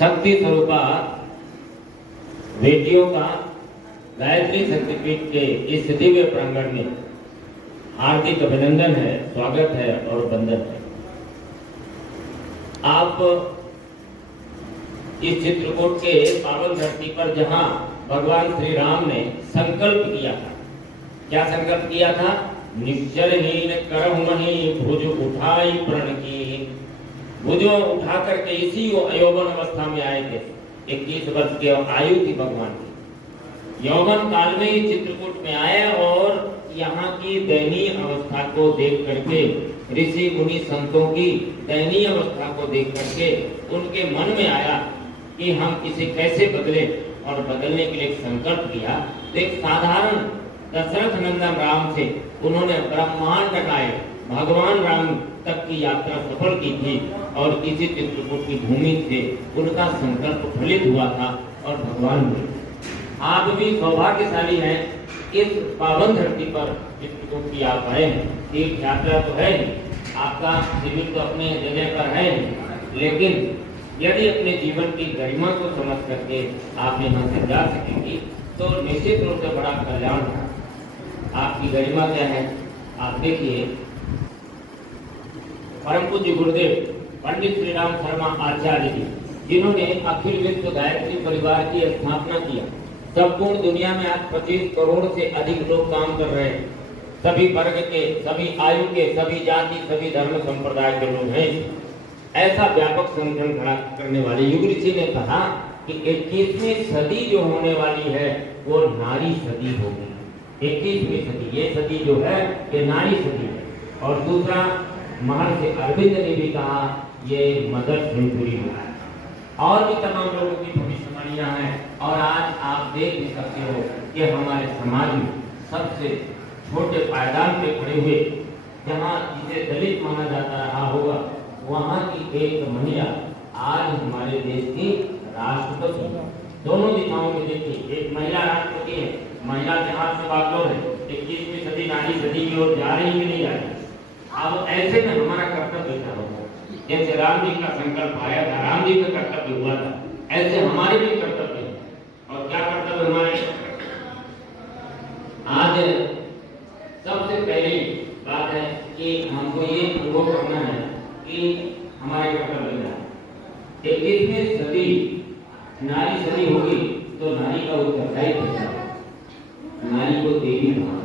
शक्ति स्वरूपा बेटियों का गायत्री शक्तिपीठ के इस दिव्य प्रांगण में हार्दिक अभिनंदन है, स्वागत है और वंदन है। आप इस चित्रकूट के पावन धरती पर जहां भगवान श्री राम ने संकल्प किया था, क्या संकल्प किया था? निश्चलहीन करहुमहि भुज उठाई प्रण की। भुजों उठा करके इसी यौवन अवस्था में आए थे। 21 वर्ष की आयु थी भगवान की। यौवन काल में ही चित्रकूट में आए और यहाँ की दयनीय अवस्था को देख करके, ऋषि मुनि संतों की दयनीय अवस्था को देख करके उनके मन में आया कि हम इसे कैसे बदले, और बदलने के लिए एक संकल्प किया। एक साधारण दशरथ नंदन राम से उन्होंने ब्रह्मांड गाए भगवान राम तक की यात्रा सफल की थी और इसी चित्रकूट की भूमि से उनका संकल्प फलित हुआ था और भगवान हुए। आप भी सौभाग्यशाली हैं, इस पावन धरती पर चित्रकूट की आप आए हैं। तीर्थ यात्रा तो है, आपका शिविर तो अपने जगह पर है, लेकिन यदि अपने जीवन की गरिमा को समझ करके आप यहाँ से जा सकेंगी तो निश्चित रूप से बड़ा कल्याण है। आपकी गरिमा क्या है? आप देखिए, परम पूज्य गुरुदेव पंडित श्री राम शर्मा आचार्य जी, जिन्होंने अखिल विश्व गायत्री परिवार की स्थापना किया। संपूर्ण दुनिया में आज 25 करोड़ से अधिक लोग काम कर रहे हैं। सभी वर्ग के, सभी आयु के, सभी जाति, सभी धर्म संप्रदाय के लोग हैं। ऐसा व्यापक संगठन खड़ा करने वाले युग ऋषि ने कहा कि 21वीं सदी जो होने वाली है वो नारी सदी होगी। 21वीं सदी, ये सदी जो है ये नारी सदी है। और दूसरा, महर्षि अरविंद ने भी कहा ये मदर सेंचुरी है। और भी तमाम लोगों की भविष्यवाणियां हैं। और आज आप देख भी सकते हो कि हमारे समाज में सबसे छोटे पायदान पे खड़े हुए, जहाँ जिसे दलित माना जाता रहा होगा, वहाँ की एक महिला आज हमारे देश की राष्ट्रपति है। दोनों दिशाओं में देखिए, एक महिला राष्ट्रपति है, महिला के हाथ में बागडोर है। 21वीं सदी नारी सदी की ओर जा रही है, नहीं जा रही। अब ऐसे में हमारा कर्तव्य क्या होगा? जैसे राम जी का संकल्प आया था, राम जी का कर्तव्य हुआ था, ऐसे हमारे भी कर्तव्य है। और क्या कर्तव्य हमारे? आज सबसे पहली बात है कि हमको ये अनुभव करना है कि हमारे कर्तव्य क्या है। 21वीं सदी नारी सदी होगी तो नारी का उत्तरदायित्व क्या है? नारी को देवी माना।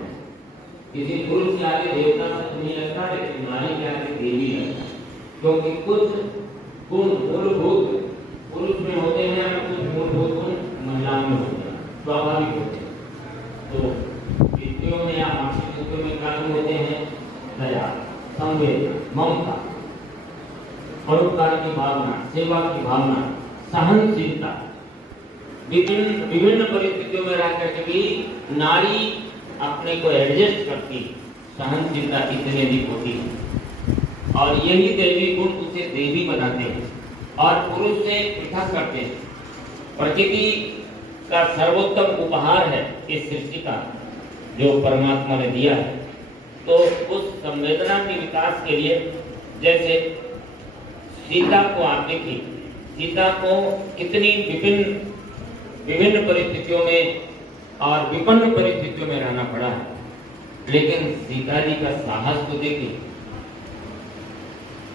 किसी पुरुष के आगे देवता से नहीं लगता, लेकिन नारी के आगे देवी लगता है। क्योंकि कुछ गुण मूलभूत पुरुष में होते हैं और कुछ मूलभूत गुण महिलाओं में होते हैं, स्वाभाविक होते हैं। तो स्त्रियों में या मानसिक स्त्रियों में क्या गुण होते हैं? दया, संवेदना, ममता, परोपकार की भावना, सेवा की भावना, सहनशीलता। विभिन्न परिस्थितियों में रह करके भी नारी अपने को एडजस्ट करती, सहनशीलता इतनी अधिक होती है। और यही देवी गुण उसे देवी बनाते हैं और पुरुष से पृथक करते हैं। प्रकृति का सर्वोत्तम उपहार है इस सृष्टि का जो परमात्मा ने दिया है। तो उस संवेदना के विकास के लिए, जैसे सीता को आप देखिए, सीता को कितनी विभिन्न परिस्थितियों में और विपन्न परिस्थितियों में रहना पड़ा है, लेकिन सीता जी का साहस को देखिए।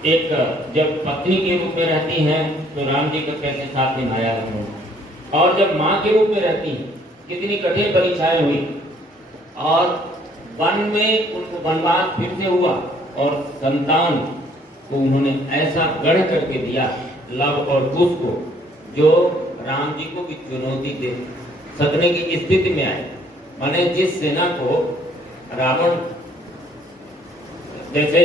एक जब पत्नी के रूप में रहती हैं तो राम जी का कैसे साथ निभाया उन्होंने, और जब माँ के रूप में रहती हैं कितनी कठिन परीक्षाएं हुई, और वन में उनको वनवास फिर से हुआ और संतान को उन्होंने ऐसा गढ़ करके दिया, लव और कुश को, जो राम जी को भी चुनौती दे सकने की स्थिति में आए। माने जिस सेना को रावण जैसे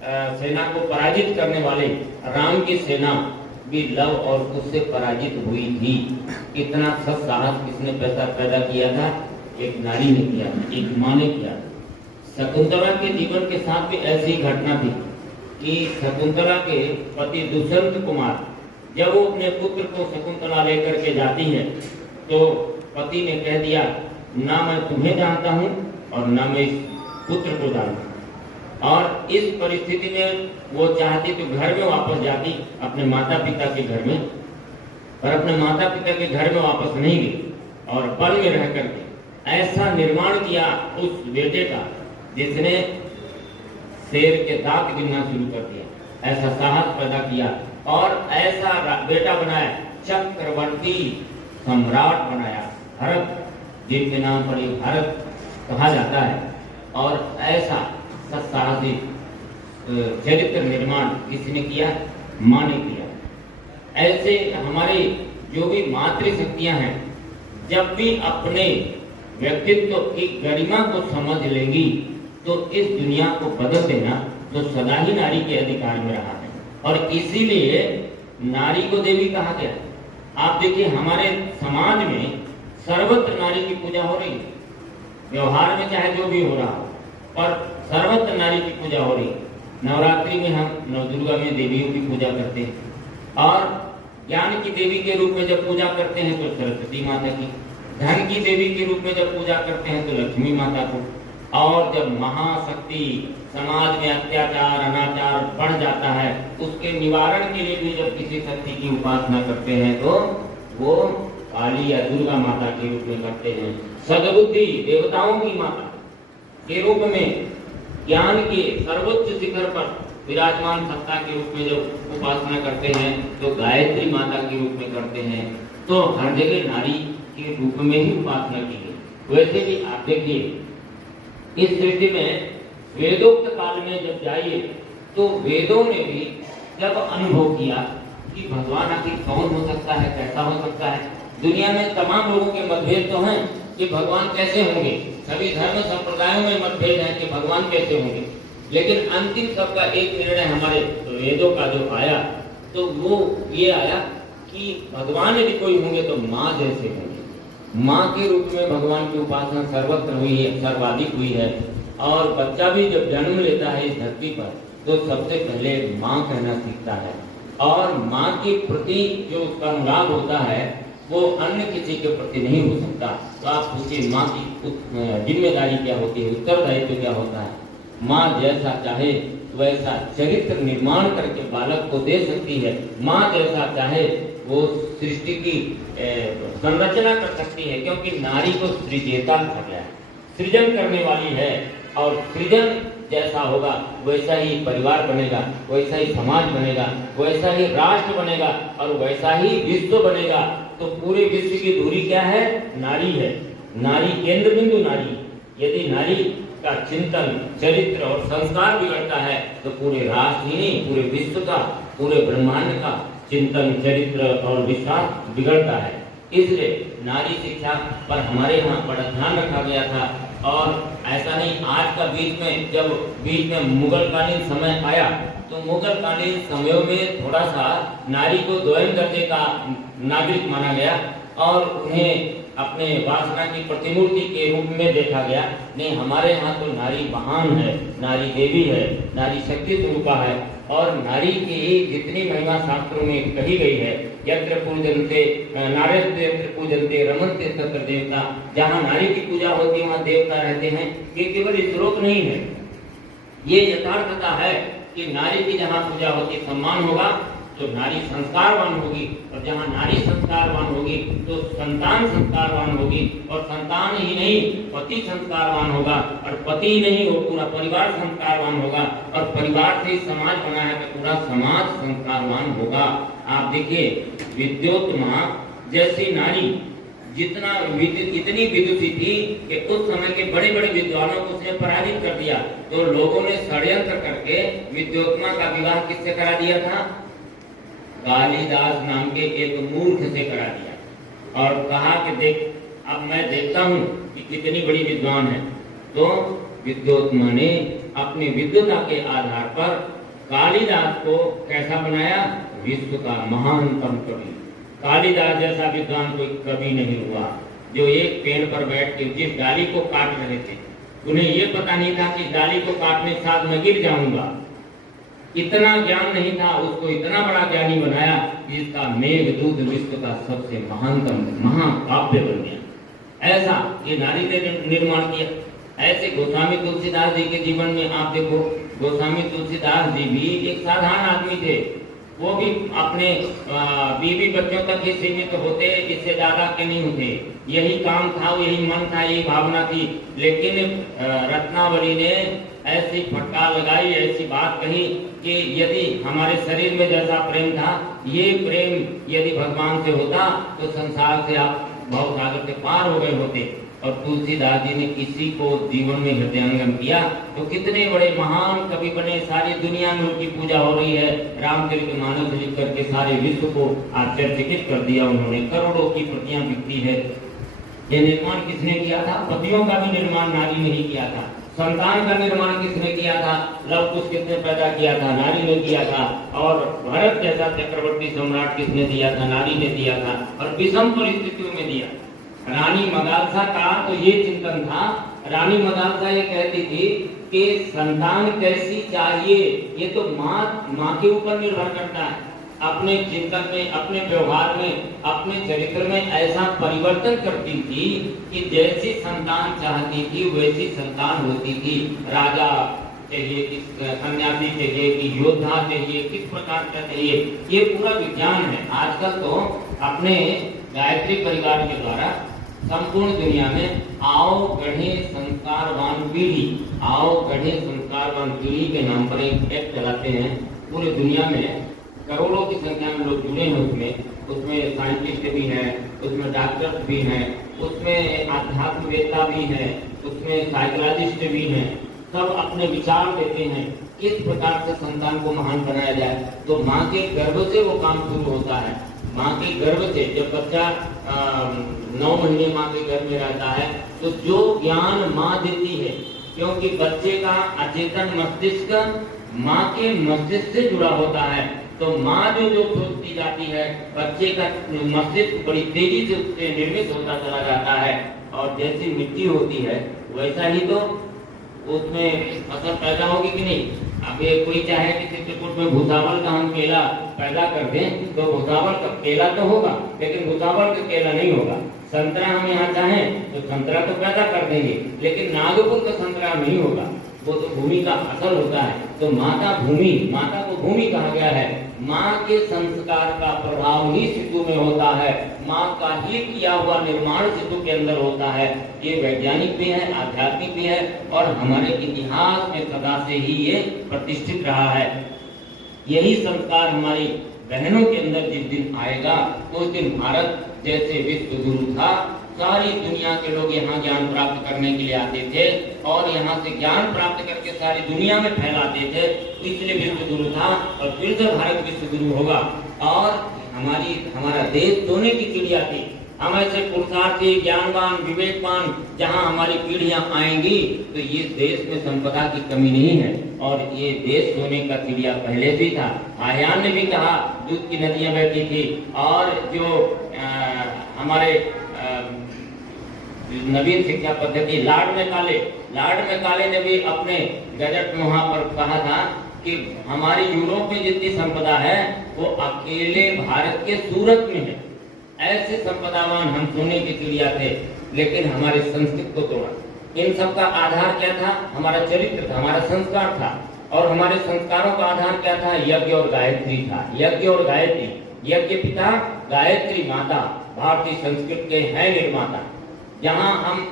सेना को पराजित करने वाले राम की सेना भी लव और कुश से पराजित हुई थी। इतना सब साहस किसने पैदा किया था? एक नारी ने किया था, एक माँ ने किया था। शकुंतला के जीवन के साथ भी ऐसी घटना थी कि शकुंतला के पति दुष्यंत कुमार, जब वो अपने पुत्र को शकुंतला लेकर के जाती है तो पति ने कह दिया, ना मैं तुम्हें जानता हूँ और ना मैं इस पुत्र को जानता हूँ। और इस परिस्थिति में वो चाहती तो घर में वापस जाती, अपने माता पिता के घर में, पर अपने माता पिता के घर में वापस नहीं गई और वन में रह करके ऐसा निर्माण किया उस बेटे का जिसने शेर के दांत गिनना शुरू कर दिया, ऐसा साहस पैदा किया और ऐसा बेटा बनाया, चक्रवर्ती सम्राट बनाया, भरत जिनके नाम पर ये भारत कहा जाता है। और ऐसा साहसी चरित्र निर्माण किसने किया? माँ ने किया। ऐसे हमारी जो भी मातृशक्तियां हैं, जब भी अपने व्यक्तित्व की गरिमा को समझ लेंगी तो इस दुनिया को बदल देना तो सदा ही नारी के अधिकार में रहा है और इसीलिए नारी को देवी कहा गया। आप देखिए हमारे समाज में सर्वत्र नारी की पूजा हो रही है, व्यवहार में चाहे जो भी हो रहा हो, पर सर्वत्र नारी की पूजा हो रही है। नवरात्रि में हम नवदुर्गा में देवियों की पूजा करते हैं और ज्ञान की देवी के रूप में जब पूजा करते हैं तो सरस्वती माता की, धन की देवी के रूप में जब पूजा करते हैं तो लक्ष्मी माता को, और जब महाशक्ति समाज में अत्याचार अनाचार बढ़ जाता है उसके निवारण के लिए भी जब किसी शक्ति की उपासना करते हैं तो वो काली या दुर्गा माता के रूप में करते हैं। सद्बुद्धि देवताओं की माता के रूप में, ज्ञान के सर्वोच्च शिखर पर विराजमान सत्ता के रूप में जब उपासना करते हैं तो गायत्री माता के रूप में करते हैं। तो हर जगह नारी के रूप में ही उपासना की गई। वैसे भी आप देखिए इस सृष्टि में वेदोक्त काल में जब जाइए तो वेदों ने भी जब अनुभव किया कि भगवान आखिर कौन हो सकता है, कैसा हो सकता है। दुनिया में तमाम लोगों के मतभेद तो हैं कि भगवान कैसे होंगे, सभी धर्म संप्रदायों में मतभेद है कि भगवान कैसे होंगे, लेकिन अंतिम सबका एक निर्णय हमारे वेदों का जो आया तो वो ये आया कि भगवान यदि कोई होंगे तो माँ जैसे होंगे। माँ के रूप में भगवान की उपासना सर्वत्र हुई है, सर्वाधिक हुई है। और बच्चा भी जब जन्म लेता है इस धरती पर तो सबसे पहले माँ कहना सीखता है और माँ के प्रति जो उसका अनुराग होता है वो अन्य किसी के प्रति नहीं हो सकता। तो आप पूछिए माँ की जिम्मेदारी क्या होती है, उत्तरदायित्व क्या होता है। माँ जैसा चाहे वैसा चरित्र निर्माण करके बालक को दे सकती है। माँ जैसा चाहे वो सृष्टि की संरचना कर सकती है, क्योंकि नारी को सृजेता कहा गया है, सृजन करने वाली है। और सृजन जैसा होगा वैसा ही परिवार बनेगा, वैसा ही समाज बनेगा, वैसा ही राष्ट्र बनेगा और वैसा ही विश्व बनेगा। तो पूरे विश्व की धुरी क्या है? नारी है। नारी केंद्र बिंदु नारी। यदि नारी का चिंतन चरित्र और संस्कार बिगड़ता है तो पूरे राष्ट्र ही नहीं, पूरे विश्व का, पूरे ब्रह्मांड का चिंतन चरित्र और विश्वास बिगड़ता है। इसलिए नारी शिक्षा पर हमारे यहाँ बड़ा ध्यान रखा गया था। और ऐसा नहीं, आज का बीच में मुगलकालीन समय आया तो मुगलकालीन समयों में थोड़ा सा नारी को द्वैत दर्जे का नागरिक माना गया और उन्हें अपने वासना की प्रतिमूर्ति के रूप में देखा गया। नहीं, हमारे यहाँ तो नारी महान है, नारी देवी है, नारी शक्ति स्वरूपा है। और नारी की जितनी महिमा शास्त्रों में कही गई है, यत्र पूजन्ते नार्यस्ते यत्र पूजन्ते रमन्ते तत्र देवता, जहाँ नारी की पूजा होती है वहाँ देवता रहते हैं। ये केवल श्लोक नहीं है, ये यथार्थता है कि नारी की जहाँ पूजा होती, सम्मान होगा तो नारी संस्कारवान होगी, और जहाँ नारी संस्कारवान होगी तो संतान संस्कारवान होगी, और संतान ही नहीं पति संस्कारवान होगा, और पति ही नहीं वो पूरा परिवार संस्कारवान होगा, और परिवार से समाज बना है तो पूरा समाज संस्कारवान होगा। आप देखिए विद्योत्मा जैसी नारी इतनी विदुषी थी कि उस समय के बड़े बड़े विद्वानों को उसने पराजित कर दिया। तो लोगों ने षड्यंत्र करके विद्योत्मा का विवाह किससे करा दिया था? कालिदास नाम के एक मूर्ख से करा दिया और कहा कि देख, अब मैं देखता हूँ कि कितनी बड़ी विद्वान है। तो विद्योत्मा ने अपनी विद्वता के आधार पर कालिदास को कैसा बनाया? विश्व का महानतम कवि। कालिदास जैसा विद्वान कोई कवि नहीं हुआ, जो एक पेड़ पर बैठ के जिस डाली को काट रहे थे, उन्हें ये पता नहीं था कि डाली को काटने के साथ मैं गिर जाऊंगा। इतना ज्ञान नहीं था, उसको इतना बड़ा ज्ञानी बनाया जिसका मेघदूत विश्व का सबसे महानतम महाकाव्य बन गया। ऐसा ये नारी ने निर्माण किया। ऐसे गोस्वामी तुलसीदास जी के जीवन में आप देखो, गोस्वामी तुलसीदास जी भी एक साधारण आदमी थे, वो भी अपने बीवी बच्चों तक ही सीमित होते, इससे ज्यादा के नहीं होते। यही काम था, यही मन था, यही भावना थी। लेकिन रत्नावली ने ऐसी फटकार लगाई, ऐसी बात कही कि यदि हमारे शरीर में जैसा प्रेम था, ये प्रेम यदि भगवान से होता तो संसार से आप भवसागर से पार हो गए होते। और तुलसीदास जी ने किसी को जीवन में हृदयंगम किया तो कितने बड़े महान कवि बने। सारी दुनिया में उनकी पूजा हो रही है। रामचरितमानस लिख करके सारे विश्व को आश्चर्यचकित कर दिया उन्होंने। करोड़ों की प्रतियां बिकती है। ये निर्माण किसने किया था? पतियों का भी निर्माण नारी ने ही किया था। संतान का निर्माण किसने किया था? लव कुश किसने पैदा किया था? नारी ने किया था। और भरत जैसा चक्रवर्ती सम्राट किसने दिया था? नारी ने दिया था। और विषम परिस्थितियों में दिया। रानी मदालसा का तो ये चिंतन था। रानी मदालसा ये कहती थी कि संतान कैसी चाहिए ये तो माँ के ऊपर निर्भर करता है। अपने चिंतन में, अपने व्यवहार में, अपने चरित्र में ऐसा परिवर्तन करती थी कि जैसी संतान चाहती थी वैसी संतान होती थी। राजा चाहिए कि सन्यासी चाहिए कि योद्धा चाहिए, किस प्रकार का चाहिए, ये पूरा विज्ञान है। आजकल तो अपने गायत्री परिवार के द्वारा संपूर्ण दुनिया में आओ गढ़े संस्कारवान पीढ़ी, आओ गढ़े संस्कारवान पीढ़ी के नाम पर एक ऐप चलाते हैं। पूरी दुनिया में करोड़ों की संख्या में लोग जुड़े हैं उसमें साइंटिस्ट भी हैं, उसमें डॉक्टर भी हैं, उसमें आध्यात्मवेत्ता भी हैं, उसमें साइकोलॉजिस्ट भी हैं। सब अपने विचार देते हैं किस प्रकार से संतान को महान बनाया जाए। तो माँ के गर्भ से वो काम शुरू होता है। माँ के गर्भ से जब बच्चा 9 महीने माँ के गर्भ में रहता है तो जो ज्ञान माँ देती है, क्योंकि बच्चे का अचेतन मस्तिष्क माँ के मस्तिष्क से जुड़ा होता है, तो माँ जो सोचती जाती है बच्चे का मस्तिष्क बड़ी तेजी से उससे निर्मित होता चला जाता है। और जैसी मिट्टी होती है वैसा ही तो उसमें फसल पैदा होगी कि नहीं। अब ये कोई चाहे कि चित्रकूट में भूसावल का हम केला पैदा कर दें तो भूसावल का केला तो होगा, लेकिन भूसावल का केला नहीं होगा। संतरा हम यहाँ चाहें तो संतरा तो पैदा कर देंगे, लेकिन नागपुर का संतरा नहीं होगा। वो तो भूमि का असल होता है। तो माता भूमि, माता को भूमि कहा गया है। माँ के संस्कार का प्रभाव ही शिशु में होता है। माँ का ही किया हुआ निर्माण शिशु के अंदर होता है। ये वैज्ञानिक भी है, आध्यात्मिक भी है, और हमारे इतिहास में सदा से ही ये प्रतिष्ठित रहा है। यही संस्कार हमारी बहनों के अंदर जिस दिन आएगा तो उस दिन भारत जैसे विश्व गुरु था, सारी दुनिया के लोग यहाँ ज्ञान प्राप्त करने के लिए आते थे और यहाँ से ज्ञान प्राप्त करके सारी दुनिया में फैलाते थे। इसलिए विश्व गुरु था और फिर से भारत विश्व गुरु होगा। और हमारा देश सोने की चिड़िया थी। हम ऐसे पुरुषार्थी, ज्ञानवान, विवेकवान जहाँ हमारी पीढ़ियां आएंगी तो ये देश में संपदा की कमी नहीं है। और ये देश सोने का चिड़िया पहले से था। आर्यन ने भी कहा दूध की नदियां बहती थी। और जो हमारे नवीन शिक्षा पद्धति लाड में काले ने भी अपने गजट में वहां पर कहा था कि हमारी यूरोप में जितनी संपदा है वो अकेले भारत के सूरत में है। ऐसे संपदावान हम सोने की चिड़िया थे, लेकिन हमारे संस्कृत को तोड़ा। इन सब का आधार क्या था? हमारा चरित्र था, हमारा संस्कार था। और हमारे संस्कारों का आधार क्या था? यज्ञ और गायत्री था। यज्ञ और गायत्री, यज्ञ पिता, गायत्री माता, भारतीय संस्कृत के हैं निर्माता। जहाँ हम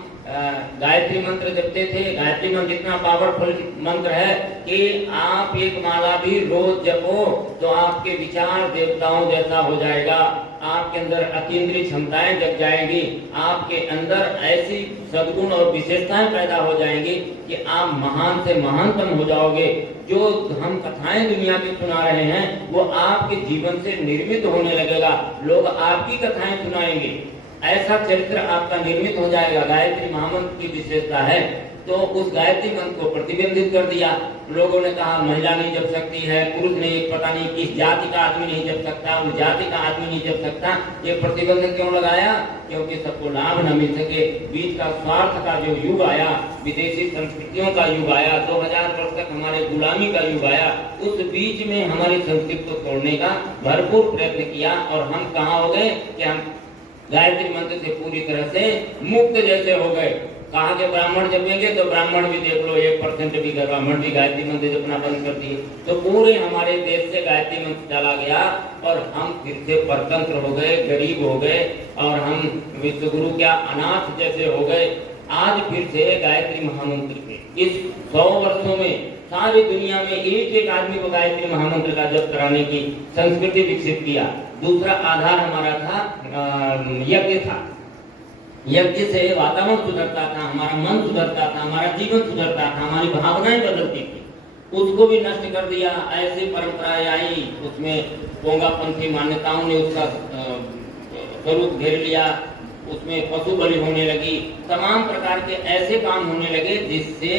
गायत्री मंत्र जपते थे, गायत्री मंत्र इतना पावरफुल मंत्र है कि आप एक माला भी रोज जपो तो आपके विचार देवताओं जैसा हो जाएगा। आपके अंदर अतीन्द्रिय क्षमताएं जग जाएंगी। आपके अंदर ऐसी सद्गुण और विशेषताएं पैदा हो जाएंगी कि आप महान से महानतम हो जाओगे। जो हम कथाएं दुनिया में सुना रहे हैं वो आपके जीवन से निर्मित होने लगेगा। लोग आपकी कथाएं सुनाएंगे, ऐसा चरित्र आपका निर्मित हो जाएगा। गायत्री महामंत्र की विशेषता है। तो उस गायत्री मंत्र को प्रतिबंधित कर दिया। लोगों ने कहा महिला नहीं जप सकती है, पुरुष नहीं, पता नहीं किस जाति का आदमी नहीं जप सकता, उस जाति का आदमी नहीं जप सकता। ये प्रतिबंध क्यों लगाया? क्योंकि सबको लाभ न मिल सके। बीच का स्वार्थ का जो युग आया, विदेशी संस्कृतियों का युग आया, 2000 वर्ष तक हमारे गुलामी का युग आया, उस बीच में हमारी संस्कृति को तोड़ने का भरपूर प्रयत्न किया। और हम कहाँ हो गए कि हम गायत्री मंत्र से पूरी तरह से मुक्त जैसे हो गए। कहा के ब्राह्मण जपेंगे तो ब्राह्मण भी देख लो 1% भी ब्राह्मण भी गायत्री मंत्र जपना बंद कर दिए। तो पूरे हमारे देश से गायत्री मंत्र चला गया और हम फिर से परतंत्र हो गए, गरीब हो गए और हम विश्वगुरु क्या अनाथ जैसे हो गए। आज फिर से गायत्री महामंत्र के इस 100 वर्षों में सारी दुनिया में एक आदमी को गायत्री महामंत्र का जप कराने की संस्कृति विकसित किया। दूसरा आधार हमारा था यज्ञ था। यज्ञ से वातावरण सुधरता था, हमारा मन सुधरता था, हमारा जीवन सुधरता था, हमारी भावनाएं बदलती थी। उसको भी नष्ट कर दिया। ऐसी परंपराएं आई, उसमें पोंगापंथी मान्यताओं ने उसका स्वरूप घेर लिया, उसमें पशु बलि होने लगी, तमाम प्रकार के ऐसे काम होने लगे जिससे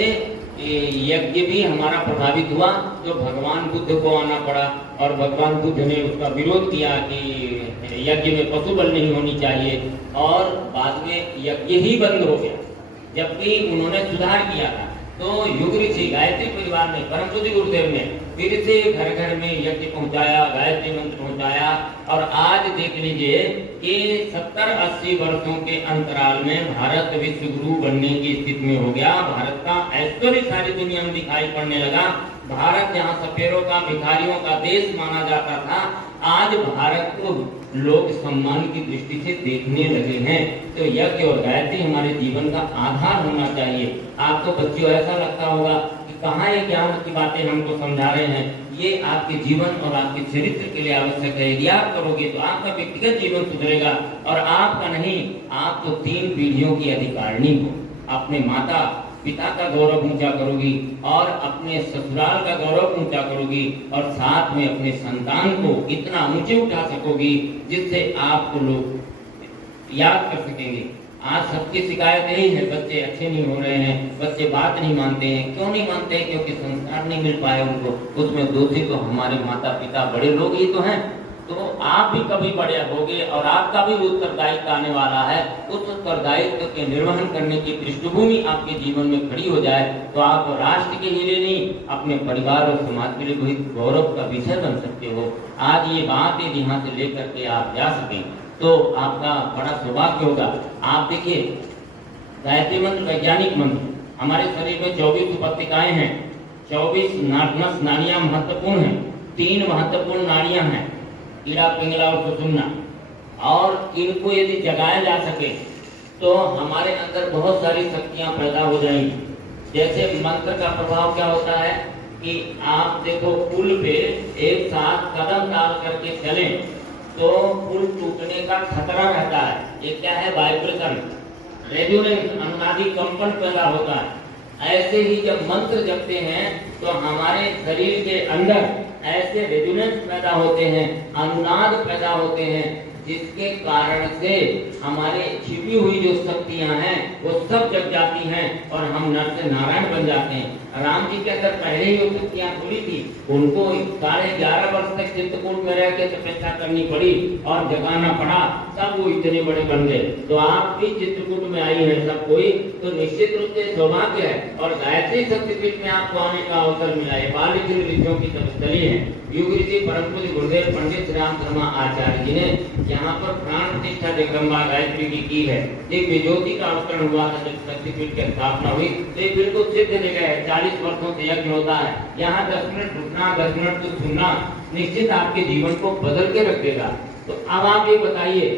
यज्ञ भी हमारा प्रभावित हुआ। जो भगवान बुद्ध को आना पड़ा और भगवान बुद्ध ने उसका विरोध किया कि यज्ञ में पशु बलि नहीं होनी चाहिए और बाद में यज्ञ ही बंद हो गया, जबकि उन्होंने सुधार किया था। तो युग ऋषि गायत्री परिवार ने, परम पूज्य गुरुदेव ने फिर से घर घर में यज्ञ पहुंचाया, गायत्री मंत्र पहुंचाया और आज देख लीजिए कि 70-80 वर्षों के अंतराल में भारत विश्व गुरु बनने की स्थिति में हो गया। भारत का ऐश्वर्य सारी दुनिया में दिखाई पड़ने लगा। भारत जहाँ सफेरों का, भिखारियों का देश माना जाता था, आज भारत को लोग सम्मान की दृष्टि से देखने लगे हैं। तो यज्ञ और गायत्री हमारे जीवन का आधार होना चाहिए। आपको बच्चों ऐसा लगता होगा कि कहाँ ये ज्ञान की बातें हमको समझा रहे हैं, ये आपके जीवन और आपके चरित्र के लिए आवश्यक है। यदि आप करोगे तो आपका व्यक्तिगत जीवन सुधरेगा और आपका नहीं, आप तो 3 पीढ़ियों की अधिकारिणी हो। अपने माता पिता का गौरव ऊंचा करोगी और अपने ससुराल का गौरव ऊंचा करोगी और साथ में अपने संतान को इतना ऊंचे उठा सकोगी जिससे आपको लोग याद कर सकेंगे। आज सबकी शिकायत यही है, बच्चे अच्छे नहीं हो रहे हैं, बच्चे बात नहीं मानते हैं। क्यों नहीं मानते हैं? क्योंकि संस्कार नहीं मिल पाए उनको। उसमें दोषी तो हमारे माता पिता, बड़े लोग ही तो हैं। तो आप भी कभी बड़े होगे और आपका भी उत्तरदायित्व आने वाला है। उस उत्तरदायित्व के निर्वहन करने की पृष्ठभूमि आपके जीवन में खड़ी हो जाए तो आप राष्ट्र के लिए नहीं, अपने परिवार और समाज के लिए भी गौरव का विषय बन सकते हो। आज ये बात है, यहाँ से लेकर के आप जा सकें तो आपका बड़ा सौभाग्य होगा। आप देखिए, गायत्री मंत्र वैज्ञानिक मंत्र। हमारे शरीर में 24 उपत्तिकाएं हैं, 24 नस नाड़ियां महत्वपूर्ण हैं। 3 महत्वपूर्ण नाड़ियां हैं, कीड़ा, पिंगला और सुषुम्ना, और इनको यदि जगाया जा सके तो हमारे अंदर बहुत सारी शक्तियां पैदा हो जाएंगी। जैसे मंत्र का प्रभाव क्या होता है कि आप देखो, पुल पे एक साथ कदम डाल करके चलें तो पुल टूटने का खतरा रहता है। ये क्या है? वाइब्रेशन, रेजोनेंस, अनुनादी कंपन पैदा होता है। ऐसे ही जब मंत्र जपते हैं तो हमारे शरीर के अंदर ऐसे रेजोनेंस पैदा होते हैं, अनुनाद पैदा होते हैं, जिसके कारण से हमारे छिपी हुई जो शक्तियां हैं वो सब जग जाती हैं और हम नर से नारायण बन जाते हैं। राम जी के अंदर पहले ही वो शक्तियां खुली थी, उनको 11.5 वर्ष तक चित्रकूट में रह के तपस्या करनी पड़ी और जगाना पड़ा, तब वो इतने बड़े बन गए। तो आप भी चित्रकूट में आई हैं सब कोई, तो निश्चित रूप से सौभाग्य है। और गायत्री शक्तिपीठ में आपको आने का अवसर मिला है। बालीचंद्र ऋषियों की तपस्थली है। युग ऋषि परम पूज्य गुरुदेव पंडित श्री राम शर्मा आचार्य जी ने यहाँ पर प्राण प्रतिष्ठा जगदम्बा गायत्री की है। दिव्य ज्योति का अवतरण हुआ था जब शक्तिपीठ की स्थापना हुई। तो ये बिल्कुल सिद्ध जगह है। 40 वर्षों से यज्ञ होता है। यहाँ 10 मिनट रुकना, 10 मिनट कुछ सुनना निश्चित आपके जीवन को बदल के रख देगा। तो अब आप ये बताइए,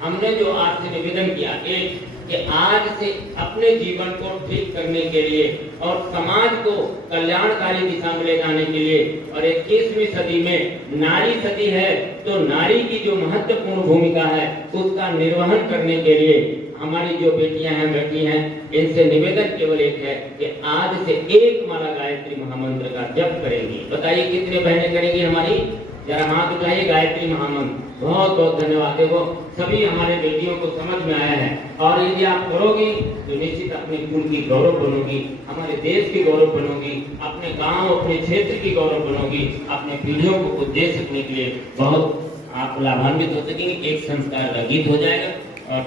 हमने जो आपसे निवेदन किया कि आज से अपने जीवन को ठीक करने के लिए और समाज को कल्याणकारी दिशा में ले जाने के लिए, और 21वीं सदी में नारी सदी है तो नारी की जो महत्वपूर्ण भूमिका है उसका निर्वहन करने के लिए हमारी जो बेटियां हैं, बैठी हैं, इनसे निवेदन केवल एक है कि आज से 1 माला गायत्री महामंत्र का जप करेंगी। बताइए कितने बहनें करेंगी हमारी? जरा हाथ उठाइए। गायत्री महामंत्र। बहुत बहुत धन्यवाद। देखो, सभी हमारे बेटियों को समझ में आया है और यदि आप करोगी तो निश्चित अपने कुल की गौरव बनोगी, हमारे देश की गौरव बनोगी, अपने गांव, अपने क्षेत्र की गौरव बनोगी, अपने पीढ़ियों को कुछ दे सकने के लिए बहुत आप लाभान्वित हो सकेंगे। एक संस्कार का गीत हो जाएगा और